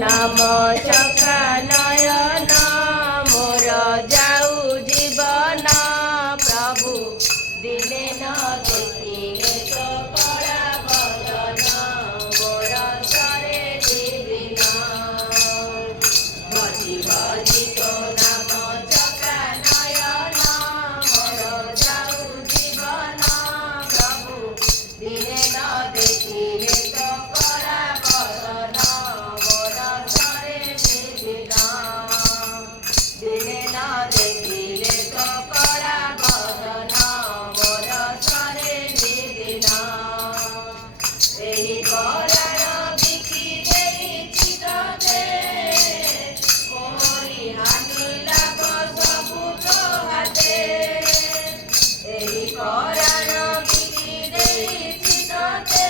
नाम चका नयन मोर जाऊ जीवन प्रभु दिने न देखिले तो कला बदन मोर सरे दिन भजी भजी तो नाम चका नयन मोर जाऊ जीवन प्रभु दिने न देखिले तो कला बदन मोर सरे दिन दिने न देखिले तो कला बदन मोर सरे दिन एही करार बिकी देइछि तोते मोरी हानि लाग सबु तो हाते एही करार बिकी देइछि तोते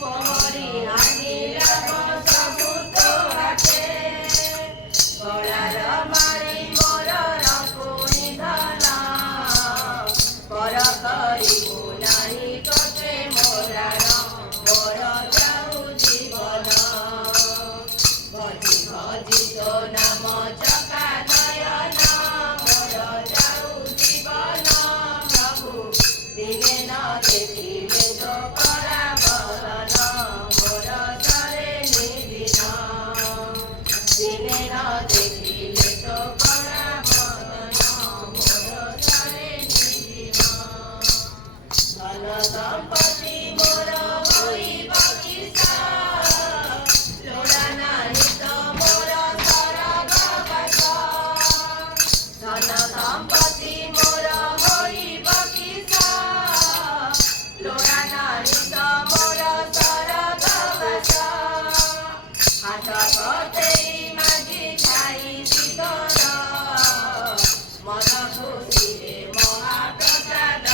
मोरी हानि लाग सबु तो हाते गलार मारी मोर रंकुनी धन पर करिबु नाही तोते मोरार मोर जाऊ जीवन भजी भजी तो नाम चका नयन मोर जाऊ जीवन प्रभु दिने न देखिले तो कला बदन मोर सरे दिन दिने न देखिले तो कला बदन मोर सरे दिन धन सम्पत्ति मोर होइब किसा लोड़ा नाही तो मोर सरगबास धन सम्पत्ति मोर होइब किसा लोड़ा नाही तो मोर सरगबास हाथ पतेई मागी खाइछि तोर मन खुसीरे महाप्रसाद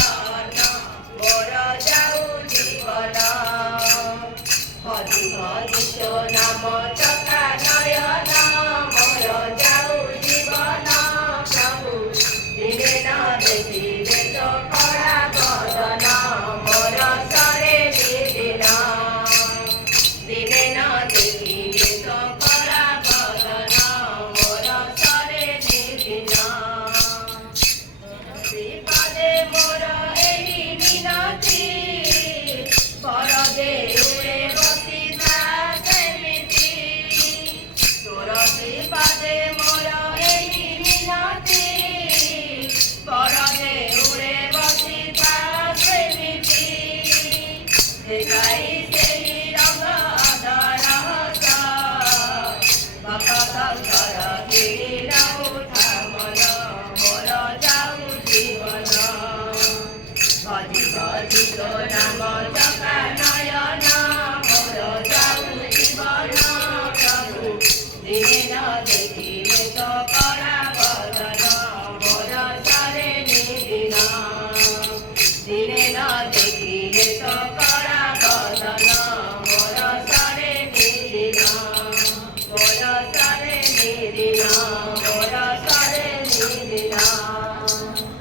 मोर जाऊ जीवन भजी भजी तो नाम चका नयन